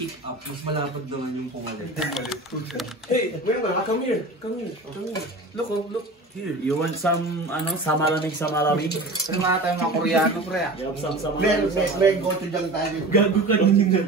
keep up, mas malapad naman yung pumalit. Hey, wait, come here. Look. Here, you want some, samalamig? Ano nga tayo mga Koreano, pre? You have some samalamig? May goto dyan tayo. Gago ka nyo na.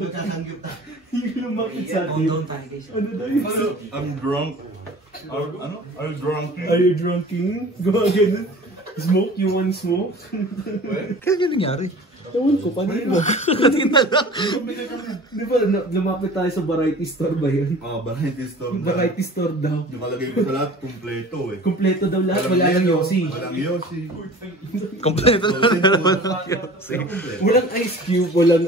Nagsasanggip tayo. Yung lumapit sa atin. Down tayo guys. Ano tayo? I'm drunk. Are you drunk? Are you drunking? Gumagano. Smoke? You want smoke? Kaya yung nangyari? Ewan ko, paano yun? Di ba lumapit tayo sa variety store ba yun? Variety store. Variety store daw. Yung malagay mo sa lahat, kumpleto eh. Kompleto daw lahat, wala lang Yossi. Walang Yossi. Kompleto na naman ang Yossi. Walang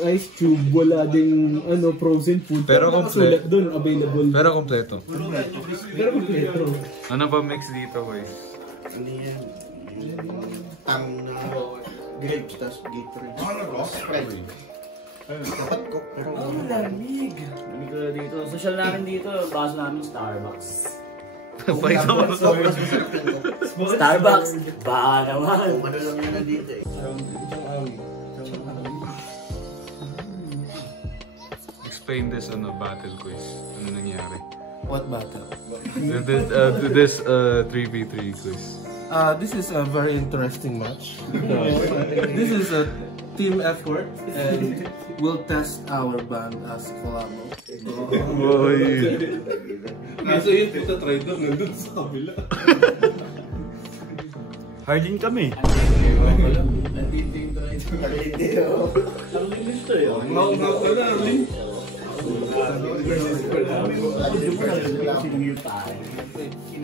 ice cube, wala ding frozen food. Pero nakasulat doon, available. Pero kompleto. Pero kompleto. Ano pa mix dito guys? Ano yan? Tang na grapes, tas Gatorade. Sprite. Dapat ko. Ang lamig. Lamig ka dito. Social namin dito, baso namin Starbucks. Starbucks! Baka naman! Ano lang yan na dito eh. Explain this battle quiz. Ano nangyari? What battle? This 3v3 quiz. This is a very interesting match. This is a team effort and we'll test our band as collabo. Boy! Kaso yun, puta try doon, nandun sa kabila. Hardin kami. Nandito yung try to. Nandito. Ang linis to yun. Mau-mau ka na, Arlene.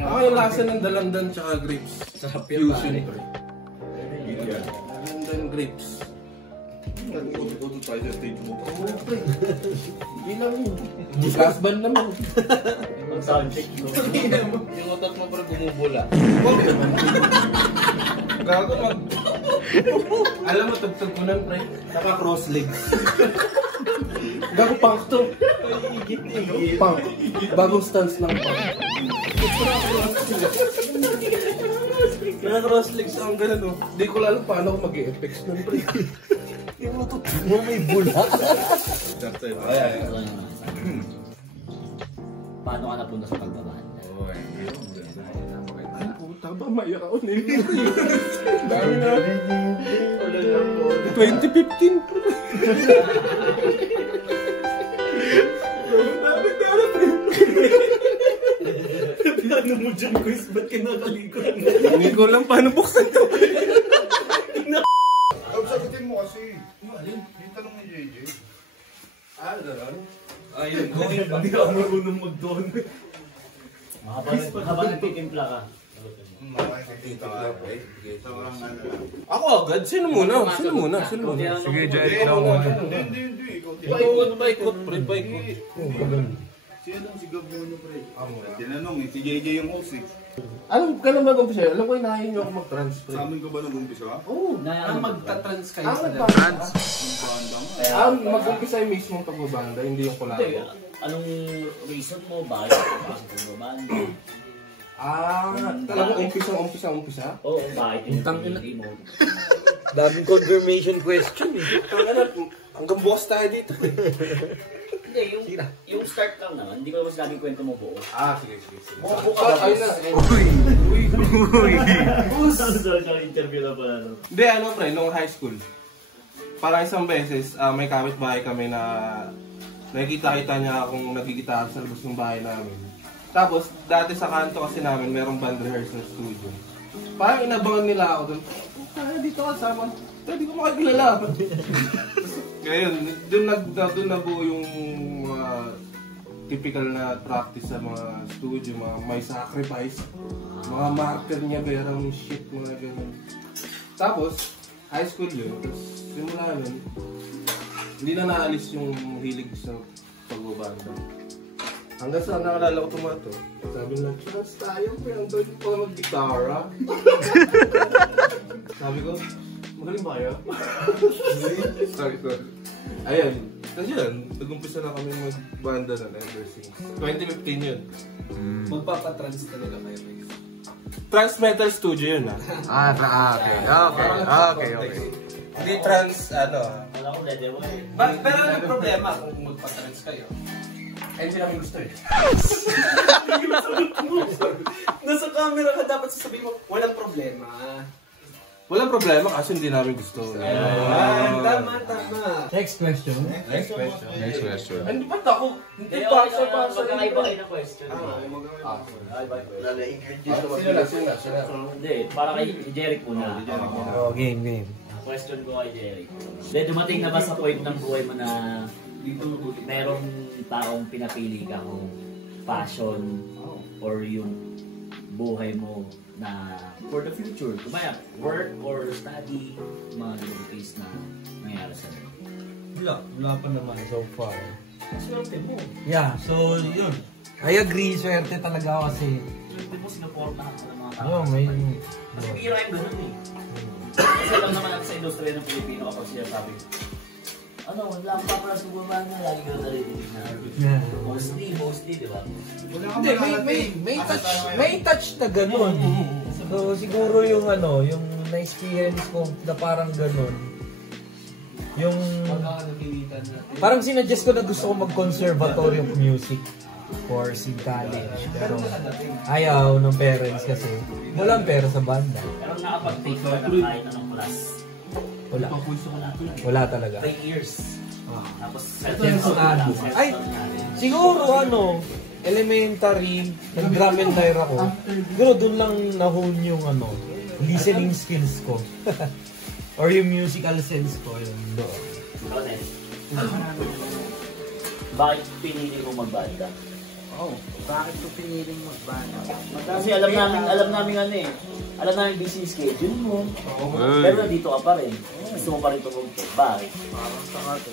Yung lasa ng dalandan tsaka grapes. Fusion. Dalandan grapes. Nagkukuto tayo sa stage mo. Hindi lang yun. Gas band naman. Mag-soundcheck mo. Yung otak mo parang bumubula. Gago mag... Alam mo, tagtagpunan, pre. Naka-cross legs. Gago punk to. Punk. Bagong stance ng punk. Naka-cross legs ang ganun, oh. Di ko lalo paano ako mag-e-effects nun, pre. Yung otak mo may bula. Paano ka napunta sa pagbabaan? Ay, puta ba? Maiyak ako na yun. Dami na. 2015. Ano mo dyan, Chris? Ba't kinakalikot? Hindi ko lang paano buksan ito. Sagutin mo kasi. Yung tanong ni JJ. Gano'n? Ayun, hindi ako marunong mag-doon. Habang nagtitimpla ka. Ako agad? Sino muna? Sige, Jai, ikaw muna. Hindi. Baikot, pre, baikot. Sino si Gabino, pre? Tinanong si JJ yung host eh. Alam ka naman mag-umpisa? Alam ko inahin nyo ako mag-transfer. Sa amin ka ba nag-umpisa? Oo. magta-trans kayo sa Mag-umpisa yung mismong pagbabanda, hindi yung collabo. Anong reason mo? Bakit ka pagbabanda? Talagang umpisa? Oo, bakit yung hindi mo? Daming confirmation question eh. Hanggang bukas tayo dito. Hindi, yung start lang naman. Hindi ko naman sinabing kwento mo buo. Sige. Ayun na. Sorry, interview na pala. Hindi, pre, nung high school. Parang isang beses, may kapitbahay kami na nakikita-kita niya akong nagigitara sa labas ng bahay namin. Tapos, dati sa kanto kasi namin, merong band rehearsal studio. Parang inabangan nila ako doon. Dito kasama. Hindi ko makakilala. Ngayon, doon nabuo yung typical na practice sa mga studio, mga may sacrifice, mga marker niya, berang shit, mga ganun. Tapos, high school yun, tapos simula nun, hindi na naalis yung hilig sa pagbabanda. Hanggang sa nakalala ko tumato, sabi na, chance tayo, pero ang doon ko mag-gitara. Sabi ko, magaling ba kayo? Sorry. Ayan. Kasi yun, nag-umpisa na kami mag-banda na ever since. 2015 yun. Magpapatrans talaga kayo. Trans Metal Studio yun, ha? Okay. Hindi trans, ano. Wala ko dede mo eh. Pero ano problema kung magpa-trans kayo? Kaya hindi namin gusto eh. Nasa camera ka dapat sasabihin mo, walang problema. Walang problema kasi hindi namin gusto. Tama. Next question. Next question. Hindi pa ako. Hindi Hindi, pa okay ako. lang. Magkakaiba kayo ng question. Hindi, para kay Jeric po na. Oh, game. Question ko kay Jeric. Hindi, dumating na ba sa point ng buhay mo na merong taong pinapili ka kung passion or yung buhay mo na for the future? Kumaya, work or study, mga ganung case na nangyari sa iyo. Wala pa naman so far. Swerte mo. Yeah, so yun. I agree, swerte talaga ako kasi Swerte mo, sinuportahan ka ng mga tao. may Kasi bira yung ganun eh. Kasi alam naman natin sa industriya ng Pilipino kapag siya sabi, ano, wala akong papalas kung ba na, lagi ka na narinig na. Mostly, di ba? hindi, may touch na ganun. So siguro yung yung na-experience ko na parang ganun. Yung parang sinuggest ko na gusto ko mag-conservatory of music course in college. Pero ayaw ng parents kasi walang pera sa banda. Pero nakapag-take ka ng kahit anong class. Wala talaga. 3 years. Tapos, Ay, siguro elementary, nag-drum and lyre ako. Siguro doon lang na-hone yung listening skills ko. Or yung musical sense ko. Yun, doon. bakit pinili mo magbanda? Bakit ko piniling magbanda? Kasi alam namin alam namin busy schedule mo. Pero nandito ka pa rin. Gusto mo pa rin tumugtog. Bakit? Parang saka to.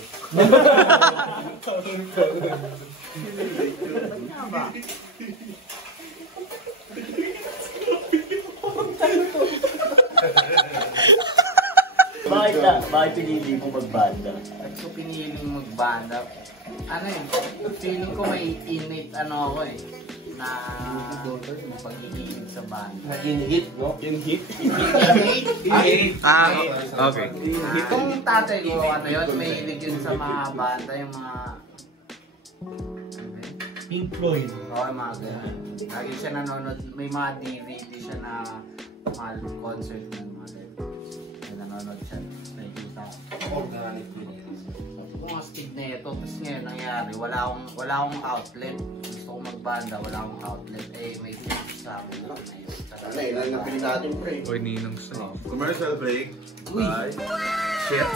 Bakit pinili mo magbanda? Bakit ko piniling magbanda? Feeling ko may innate ako na pag-iinit sa banda. Nainhit, no? Inhit? Okay. Kung tatay ko, may hilig yun sa mga banda, yung mga... Pink Floyd. Oo, mga ganun. Lagi siya nanonood, may mga DVD siya na mga concert ng mga ganun. Nanonood siya, nakikita ko. Organic videos. Kung astig na ito, tapos ngayon nangyari, wala akong outlet. Gusto ko magbanda, wala akong outlet. May tips sa akin. Ilan na pili natin, pre. Oy, ninong sa. Commercial break. Bye. Shit,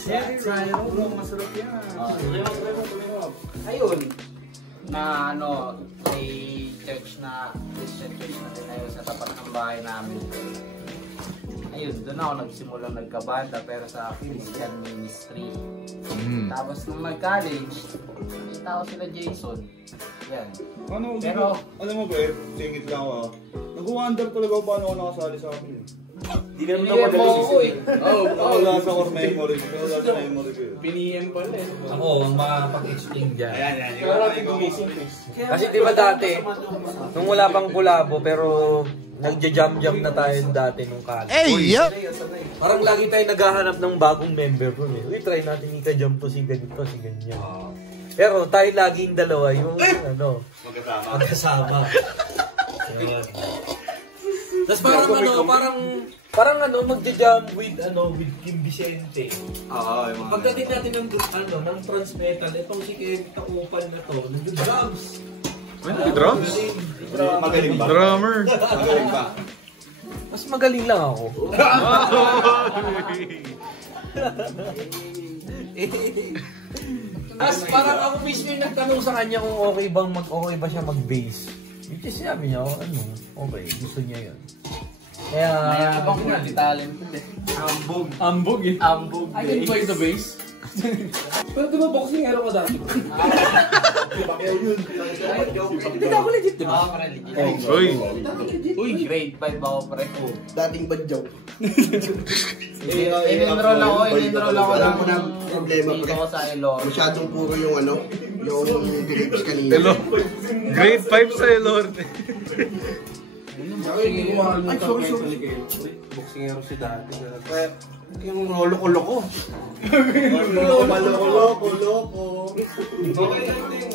Cyro. Masarap yan. Tuloy mo. Ayun, na may church na, Christian church na din ayun sa tapat ng bahay namin. Ayun, doon ako nagsimulang nagkabanda pero sa Christian ministry. Tapos nung nag-college, nakita ko sila Jason. Yan. Pero, Alam mo ba, singit lang ako. Nag-wonder talaga ako paano ako nakasali sa akin. Hindi ka naman hindi mo magaling ako eh. Wala sa core memory. Wala sa memory ko. Piniem pala eh. Ako, ang makapag-explain dyan. Ayan. Kasi di ba dati, nung wala pang kulabo, pero nagja-jam-jam na tayo dati nung college. Parang lagi tayo naghahanap ng bagong member ko eh. Uy, try natin ika-jam to si ganito, si ganyan. Pero tayo laging dalawa yung magkasama. Yun. Tapos parang magja-jam with Kim Vicente. Oo, yung mga... Pagdating natin ng trans metal, itong si Kim Takupan na to, nag-drums. Drums? Magaling ba? Drummer. Magaling ba? Mas magaling lang ako. Tapos parang ako mismo yung nagtanong sa kanya kung okay ba siya mag-bass. Which is sabi niya, okay, gusto niya yun. Kaya... Mayabang ko na, di talented eh. Ambog eh. Ambog. I can play the bass. Pero di ba boxing hero ka dati? Hindi ka ako legit, di ba? Uy. Grade 5 ako pre. Dating badyaw. In-enroll ako Alam mo na ng problema, dito pre. ko sa Elor. Masyadong puro yung yung grapes kanina. Hello. Grade 5 sa'yo, Lord. Ay, sorry. Boksingero si dati. Kaya, yung lolo-loko. Loko.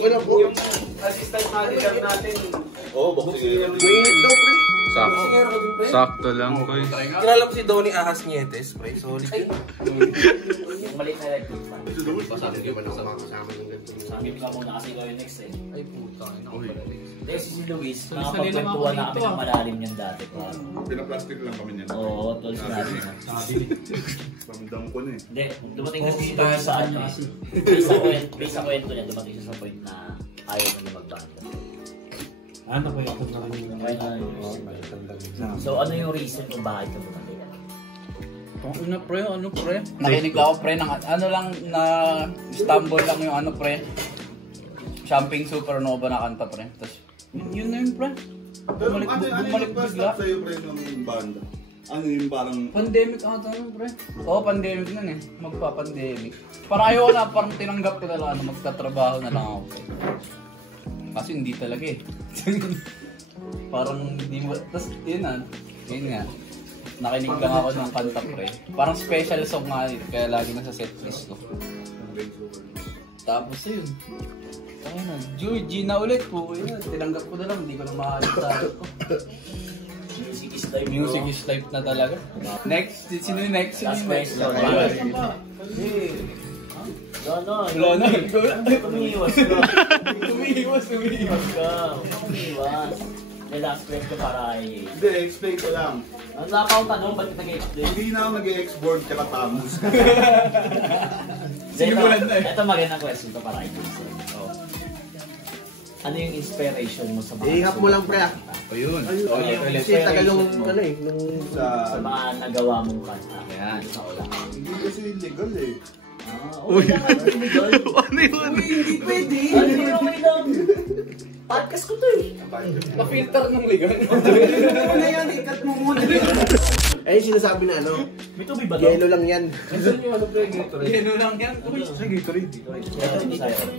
Wala po. Yung assistant manager natin. Oo, boxing. Mainit daw, pre. Sakto lang, Koy. Kilala mo si Donnie Ahas Nietes, pre. Solid yun. Yung maliit na electric fan. Pasabi naman ako makakasama ng ganito. Sabi ka muna kasi ikaw yung next eh. Ay puta, Hindi, si Luis, nakapagkwentuhan na kami ng malalim niyan dati. Pinaplastic lang kami niyan. Oo, tol sinabi na. Pamdam ko na eh. Hindi, dumating kasi si Luis sa ano eh. Based sa kwento niya, dumating siya sa point na ayaw na niya magbanda. Ano ba yung So ano yung reason kung bakit ka bumalik? Ano pre? Nakinig ako pre ng ano lang na stumble lang yung ano pre. Jumping Supernova na kanta pre. Tapos yun na yun pre. Pero Bumalik yung bigla. stop sa'yo, pre, ng banda? Ano yung parang... Pandemic ata nun pre. Oo, pandemic nun eh. Magpa-pandemic. Parang ayaw na, parang tinanggap ko na lang ano, magtatrabaho na lang ako pre. Kasi hindi talaga eh. Parang hindi mo... Tapos yun nga. Nakinig lang ako ng kanta pre. Parang special song nga yun, kaya lagi nasa setlist ko. Tapos yun. Ayun na, Georgie na ulit po. Yun, tinanggap ko na lang, hindi ko na maaalit sa ko. Music is life. Music is life na talaga. Next, sino yung next? Last question. No. Wala na. Tumiiwas ka. Tumiiwas. Tumiiwas. The last question para ay... Hindi, explain ko lang. Ang nakakang tanong, ba't kita nag-explain? Hindi na ako nag-export kaya tamos. Simulan na eh. Ito magandang question to para ay Jason. Ano yung inspiration mo sa mga... Ihap mo lang, pre. Ayun. Kasi tagal nung, ano eh, nung... Sa mga nagawa mong kanta. Yan. Sa ulan. Hindi kasi illegal eh. Uy! Ano yun? Hindi pwede! Okay lang! Podcast ko to eh! Na-filter ng ligan. Ano yan, ikat mo muna. Eh, sinasabi na ano, May tubig ba to? yelo lang yan. Geno lang yan. Uy, Kaya hindi sa'yo.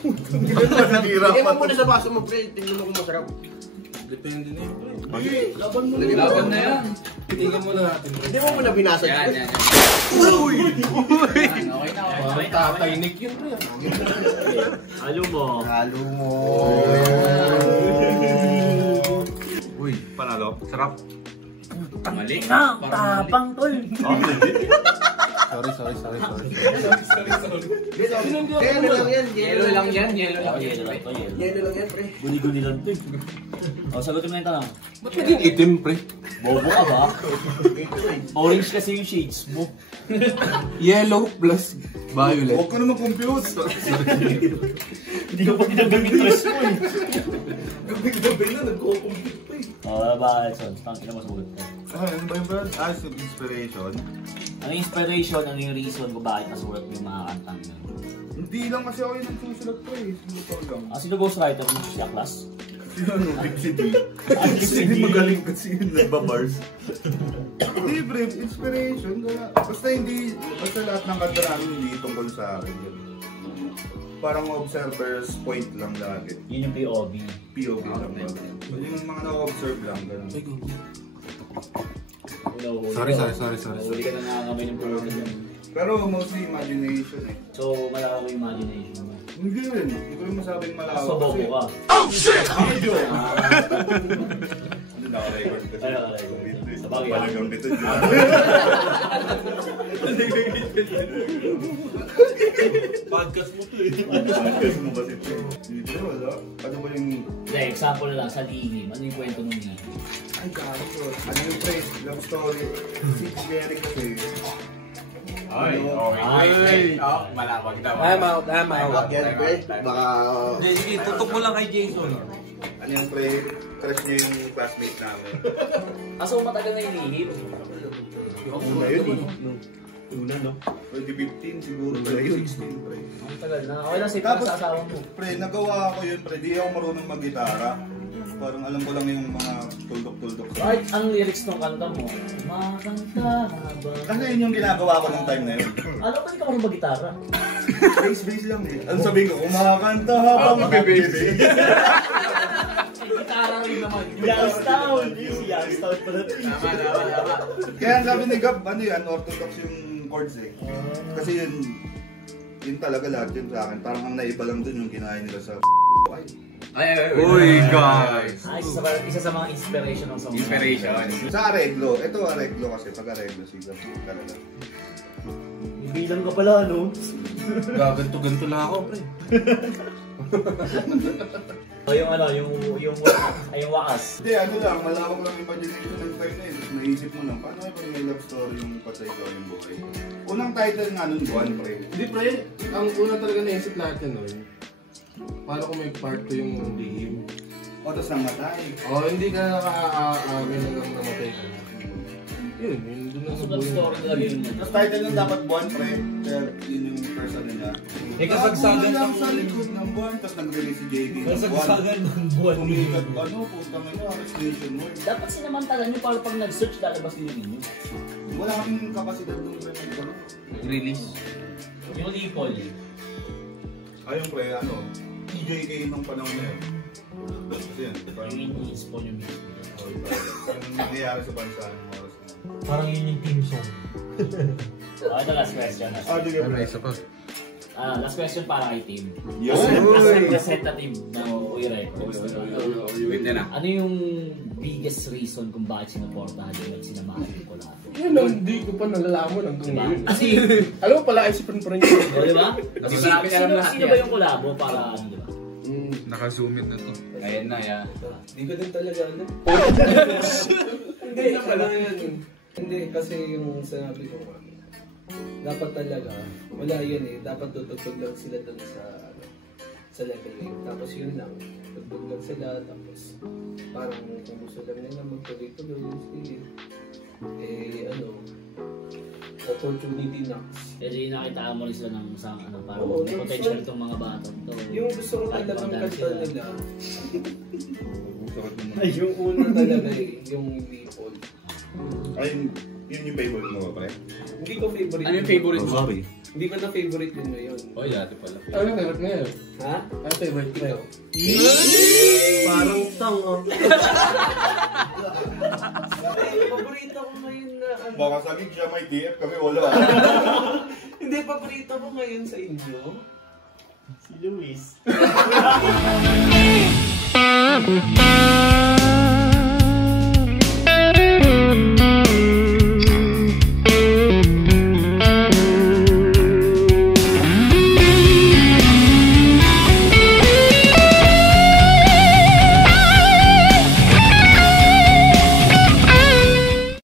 Nahirap Lagyan pa mo muna sa baso mo, pre. Tingnan mo kung masarap. Depende na yun, pre. laban na yan. Tingnan mo na natin. Hindi mo muna binasag. Yan. Okay na ako. Tatay Nick yun, pre. Halo mo. Halo mo. Uy, panalo. Sarap. Mali. Tapang tol! Sorry. Yelo lang yan. Yelo lang yan. Yelo lang. Yelo lang to, yelo. Yelo lang yan, pre. Guni-guni lang to. O, sagutin mo na yung tanong. Ba't naging itim, pre? Bobo ka ba? Orange kasi yung shades mo. Yellow plus violet. Huwag ka naman confused. Hindi ko pa ginagamit dress mo eh. Gabi na, nagko-compute pa eh. O, bakit son? Tangin na masugot ka. Ano ba yun? Yung inspiration? Ano yung inspiration, ano yung reason kung bakit nasulat mo yung mga kantang yun? Hindi lang kasi ako yung nagsusulat ko eh. Sinuto lang. Ah, sino ghostwriter mo siya, class? Sino ano? Big City. Big City magaling kasi yung nagbabars. Hindi, bro. Inspiration. Basta hindi, basta lahat ng kanta namin hindi tungkol sa akin. Parang observer's point lang lagi. Yun yung POV. POV lang ba? Yung mga na-observe lang. Ganun. Sorry. Huli ka na nakakamay ng POV dyan. Pero mostly imagination eh. So, malawak yung imagination mo. Hindi rin. Hindi ko rin masabing malawak. So, bobo ka. Video! Ano naka-record kasi? Ay, naka-record. Sa bagay. Balagang nito dyan. Podcast mo to eh. Podcast mo ba ito? Dito wala. Ano ba yung... Hindi, example na lang sa lihim. Ano yung kwento nung lihim? Ay, gato. Ano yung phrase? Love story. Si Jerry kasi. Ay, Malawag daw. Malawak yan, pre. Baka... Sige, tutok mo lang kay Jason. Ano yung crush niya yung classmate namin? Kaso matagal na yung lihim. Una yun eh. Una, no? 2015 siguro. Pre, 16 pre. Ang tagal na. Okay lang, safe ka sa asawa mo. Pre, nagawa ko yun pre. Di ako marunong mag-gitara. Parang alam ko lang yung mga tuldok-tuldok. Right, ang lyrics ng kanta mo. Makanta ba? Kasi yun yung ginagawa ko nung time na yun. Ano ba hindi ka marunong mag-gitara? Bass lang eh. Ano sabihin ko? Kumakanta habang bebe. Nag-aaral rin naman. Youngstown! Si Youngstown pala. Tama. Kaya sabi ni Gab, ano yan, orthodox yung chords eh. Kasi yun talaga lahat yun sa akin. Parang ang naiba lang dun yung ginaya nila sa Uy, guys! Isa sa mga inspiration ng song. Inspiration. Sa areglo, ito areglo kasi pag areglo si Gab talaga. Bilang ka pala, no? Gaganto-ganto lang ako, pre. O yung ano, yung wakas. Hindi, ano lang, malawak lang imagination ng time na yun. Tapos naisip mo lang, paano pag may love story yung patay ko yung buhay? Unang title nga nun, Buwan, pre. Hindi, pre. Ang una talaga naisip natin nun, paano kung may part 2 yung lihim? O, tapos namatay. O, hindi ka nakaka-amin hanggang namatay ka. Yun doon na So, love story talaga yun. Tapos title nun dapat Buwan, pre. Kaya yun yung first ano niya. Eh, kasagsagan lang ng sa likod ng Buwan, tapos nag-release si JB ng Buwan. kasagsagan ng buwan. Kumikat, ano, puta mo na, explanation mo. Dapat sinamantalan nyo para pag nag-search lalabas din ninyo. Wala kaming kapasidad nung pre nagkaroon. Release. Yung Lipol. Ayun pre, ano, TJK nung panahon na yun. Kasi yan, di ba? Yung ini-spawn yung music. Ang nangyayari sa bansa ng oras na. Parang yun yung team song. Ito last question. Sige Ano, pre. isa pa. Last question para kay Tim. Yes. As representative ng Uy Records. Wait na. Ano yung biggest reason kung bakit sinuportahan nyo at sinamahan yung collab? Yun lang, hindi ko pa nalalaman hanggang Diba? ngayon. Kasi, Alam mo pala, isipan pa rin yun. o diba? Kasi marami ka alam lahat Sino ba yung collabo para ano, diba? Naka-zoom in na to. Ayun na, ya. Hindi ko din talaga alam. Hindi na pala yan. Hindi, kasi yung sinabi ko nga, dapat talaga, wala yun eh. Dapat tutugtog lang sila dun sa, ano, sa level eh. Tapos yun lang, tutugtog lang sila. Tapos parang kung gusto lang nila magtuloy-tuloy, opportunity knocks. Kasi nakita mo rin sila ng isang ano, parang Oo, may potential itong mga bata to. Yung gusto ko talagang kanta nila, Sakit mo. ay yung una talaga eh, yung Lipol. Ayun, yun yung favorite mo ba pre? Hindi ko favorite. Ano yung favorite mo? Sorry. Hindi ko na favorite yun ngayon. Oh, dati pala. Ano yung favorite ngayon? Ha? Ano favorite ngayon? Parang tang Ay, paborito ko ngayon na ano. Baka sagig siya may DF kami wala. Hindi, paborito ko ngayon sa inyo. Si Luis.